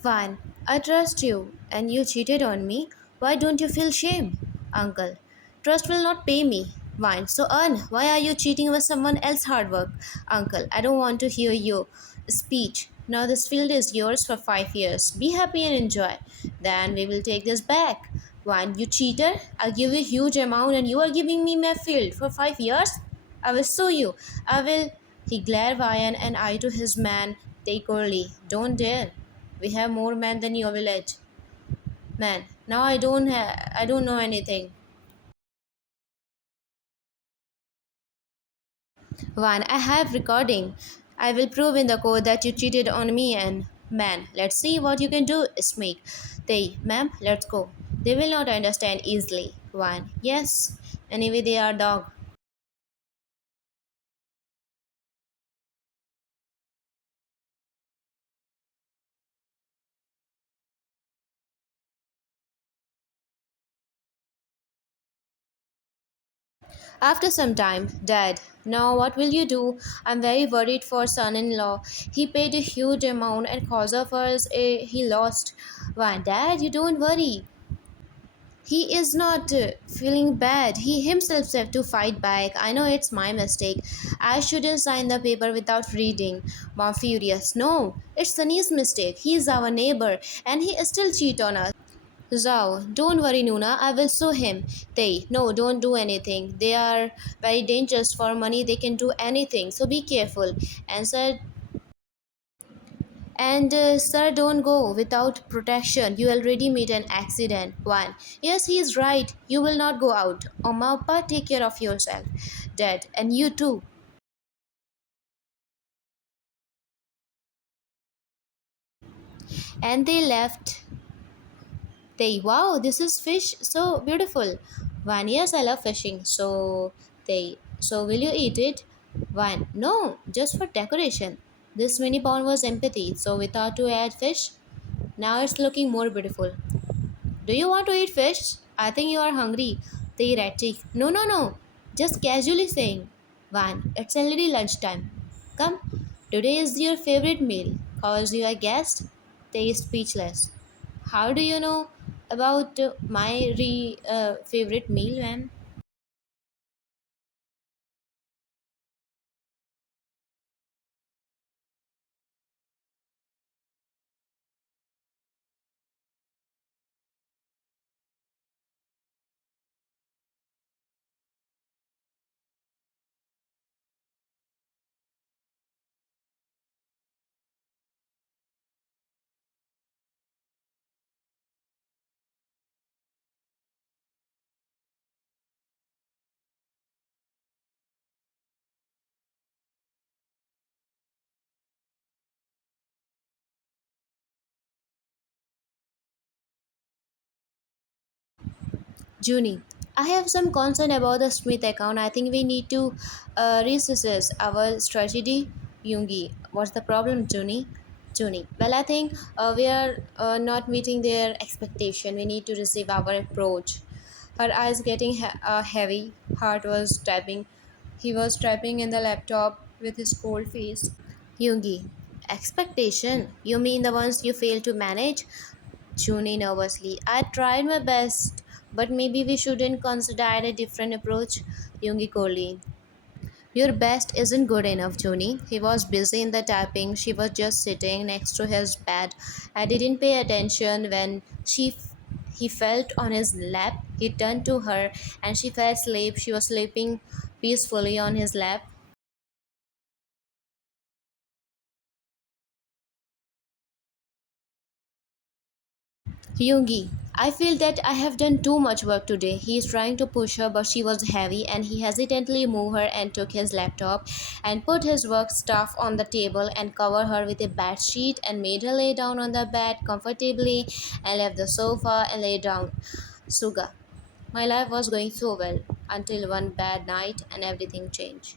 Fine, I trust you, and you cheated on me. Why don't you feel shame? Uncle, trust will not pay me. Fine, so earn. Why are you cheating with someone else's hard work? Uncle, I don't want to hear your speech. Now this field is yours for 5 years. Be happy and enjoy. Then we will take this back. Fine, you cheater. I'll give you a huge amount and you are giving me my field for 5 years? I will sue you. I will. He glared Ryan and eye to his man. Take Orly. Don't dare. We have more men than your village. Man, now I don't know anything. One, I have recording. I will prove in the court that you cheated on me and man, let's see what you can do, Smith. They, ma'am, let's go. They will not understand easily. One, yes. Anyway, they are dog. After some time, Dad, now what will you do? I'm very worried for son-in-law. He paid a huge amount and cause of us he lost. Why, Dad, you don't worry. He is not feeling bad. He himself have to fight back. I know it's my mistake. I shouldn't sign the paper without reading. Mom furious. No, it's Sunny's mistake. He's our neighbor and he still cheat on us. Zhao, don't worry, Nuna. I will sue him. They, no, don't do anything. They are very dangerous for money. They can do anything. So be careful. Answer. And sir, don't go without protection. You already made an accident. One. Yes, he is right. You will not go out. Oma, Appa, take care of yourself. Dad, and you too. And they left. They, wow, this is fish. So beautiful. One, yes, I love fishing. So they, so will you eat it? One, no, just for decoration. This mini pond was empty. So we thought to add fish. Now it's looking more beautiful. Do you want to eat fish? I think you are hungry. They erratic. No, no, no. Just casually saying. Van, it's already lunchtime. Come, today is your favorite meal. Cause you are guest. They is speechless. How do you know about my favorite meal, ma'am? Junie, I have some concern about the Smith account. I think we need to reassess our strategy. Yungi, what's the problem, Junie? Junie, well, I think we are not meeting their expectation. We need to receive our approach. Her eyes getting heavy, heart was tapping. He was tapping in the laptop with his cold face. Yungi, expectation? You mean the ones you fail to manage? Junie nervously. I tried my best, but maybe we shouldn't consider a different approach. Yungi coldly. Your best isn't good enough, Junie. He was busy in the typing. She was just sitting next to his bed. I didn't pay attention when he felt on his lap. He turned to her and she fell asleep. She was sleeping peacefully on his lap. Yogi, I feel that I have done too much work today. He is trying to push her, but she was heavy, and he hesitantly moved her and took his laptop and put his work stuff on the table and covered her with a bed sheet and made her lay down on the bed comfortably and left the sofa and lay down. Suga, my life was going so well until one bad night and everything changed.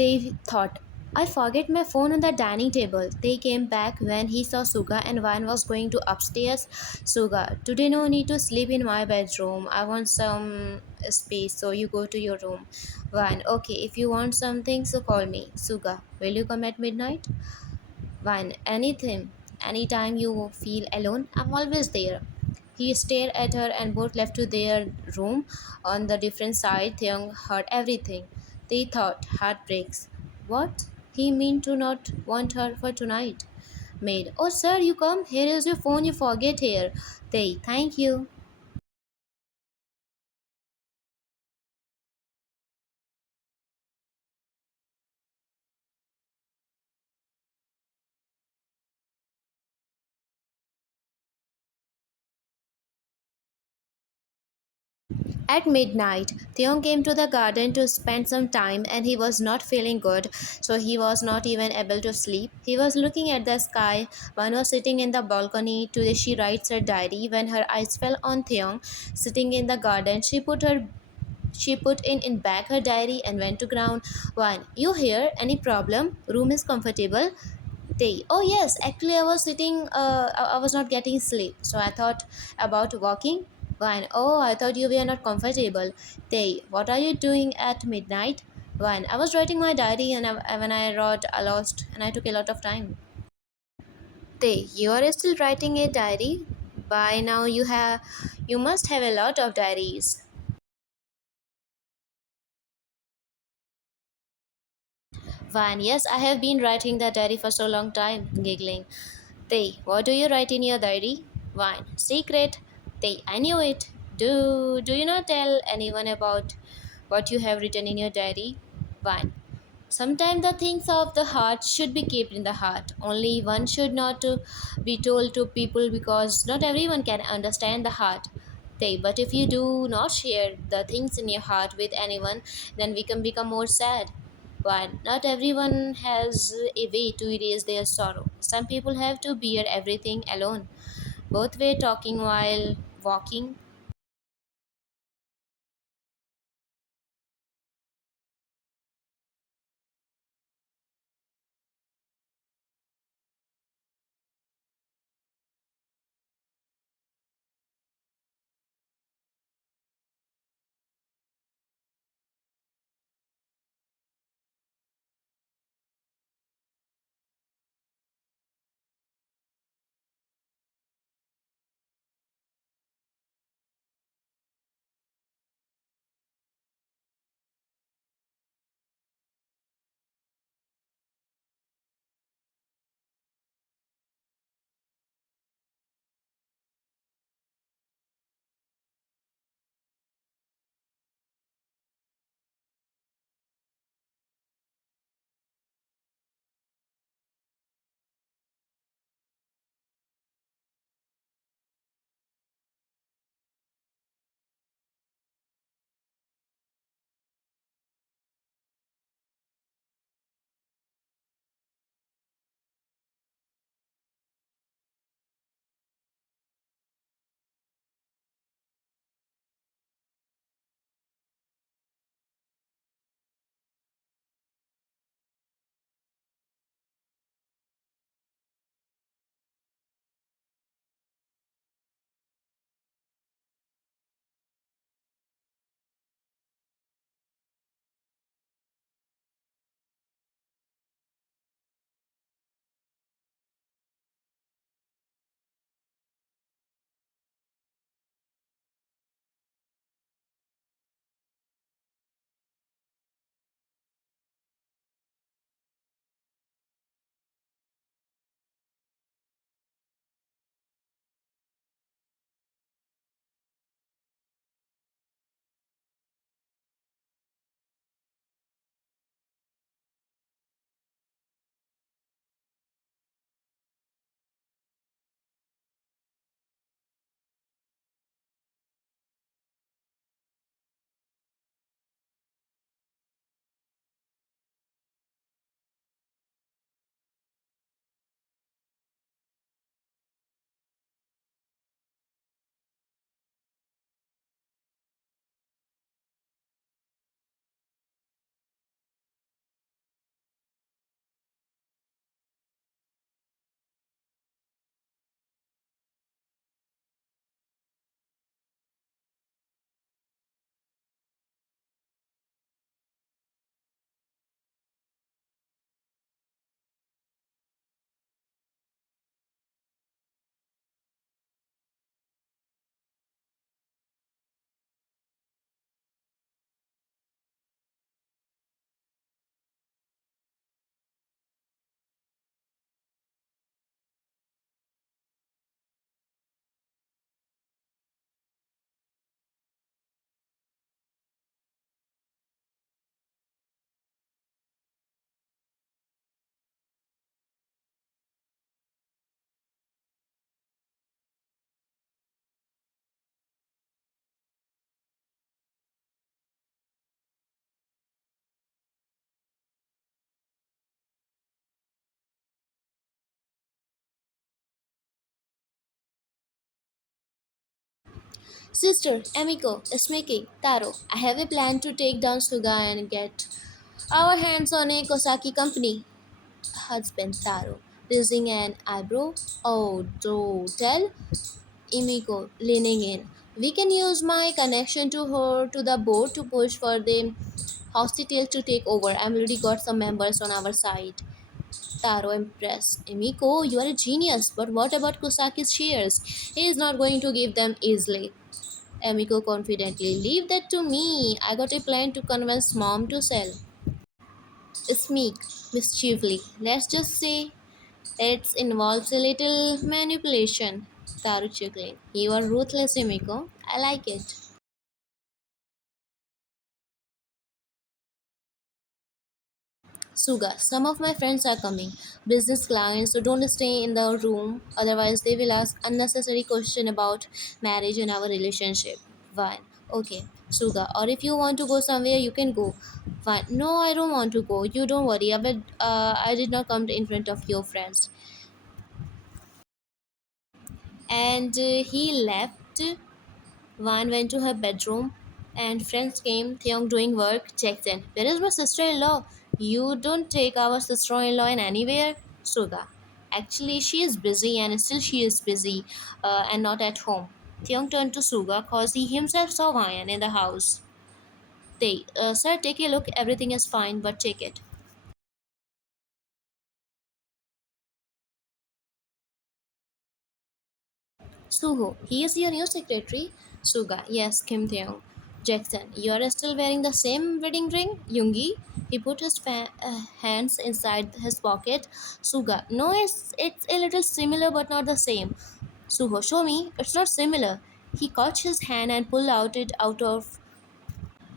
They thought, I forget my phone on the dining table. They came back when he saw Suga and Van was going to upstairs. Suga, today no need to sleep in my bedroom. I want some space, so you go to your room. Van, okay, if you want something, so call me. Suga, will you come at midnight? Van, anything. Anytime you feel alone, I'm always there. He stared at her and both left to their room on the different side. Theung heard everything. They thought heartbreaks. What? He mean to not want her for tonight. Maid. Oh sir, you come. Here is your phone you forget here. They. Thank you. At midnight, Theon came to the garden to spend some time and he was not feeling good, so he was not even able to sleep. He was looking at the sky. One was sitting in the balcony. Today she writes her diary. When her eyes fell on Theon sitting in the garden, she put in back her diary and went to ground. One, you here? Any problem? Room is comfortable. Day. Oh yes, actually I was sitting. I was not getting sleep, so I thought about walking. One. Oh, I thought you were not comfortable. Day. What are you doing at midnight? One. I was writing my diary, and when I wrote, I lost, and I took a lot of time. Day. You are still writing a diary. By now you must have a lot of diaries. Van, yes, I have been writing the diary for so long time, giggling. They, what do you write in your diary? Van, secret. They, I knew it. Do you not tell anyone about what you have written in your diary? Van, sometimes the things of the heart should be kept in the heart. Only one should not to be told to people because not everyone can understand the heart. They, but if you do not share the things in your heart with anyone, then we can become more sad. One, not everyone has a way to erase their sorrow. Some people have to bear everything alone. Both were talking while walking. Sister, Emiko, Smiki, Taro, I have a plan to take down Suga and get our hands on a Kosaki company. Husband Taro, raising an eyebrow. Oh, do tell. Emiko, leaning in. We can use my connection to her to the board to push for the hospital to take over. I've already got some members on our side. Taro impressed. Emiko, you are a genius, but what about Kosaki's shares? He is not going to give them easily. Emiko confidently, leave that to me. I got a plan to convince mom to sell. Smeek, mischievously, let's just say it involves a little manipulation. Taru chuckling. You are ruthless, Emiko. I like it. Suga, some of my friends are coming. Business clients, so don't stay in the room. Otherwise, they will ask unnecessary question about marriage and our relationship. Fine. Okay. Suga, or if you want to go somewhere, you can go. Fine. No, I don't want to go. You don't worry. I did not come in front of your friends. And he left. Van went to her bedroom, and friends came. Theong doing work. Jackson, where is my sister-in-law? You don't take our sister-in-law in anywhere. Suga, actually, she is busy, and still she is busy, and not at home. Theong turned to Suga, cause he himself saw Vayan in the house. They, sir, take a look. Everything is fine, but take it. Suho, he is your new secretary. Suga, yes, Kim Taeyong. Jackson, you are still wearing the same wedding ring? Yoongi, he put his hands inside his pocket. Suga, no, it's a little similar but not the same. Suho, show me. It's not similar. He caught his hand and pulled out of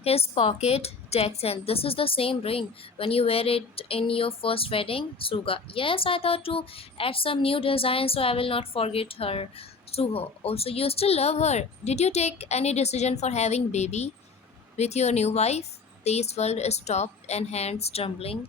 his pocket. Jackson, this is the same ring. When you wear it in your first wedding? Suga, yes, I thought to add some new design so I will not forget her. Suho, also you still love her. Did you take any decision for having baby with your new wife? These world stopped and hands trembling.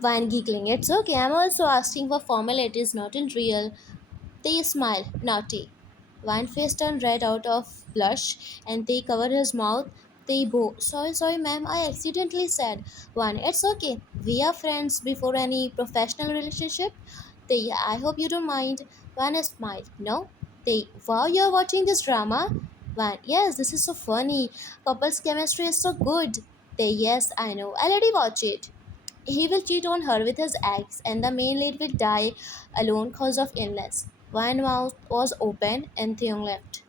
Van giggling. It's okay. I'm also asking for formalities, not in real. They smile, naughty. One face turned red out of blush, and they covered his mouth. They bow. Sorry, sorry, ma'am. I accidentally said. One, it's okay. We are friends before any professional relationship. They, I hope you don't mind. One smiled. No. They, wow, you're watching this drama. One, yes, this is so funny. Couples chemistry is so good. They, yes, I know. I already watch it. He will cheat on her with his ex, and the main lead will die alone cause of illness. One mouth was open, and Theon left.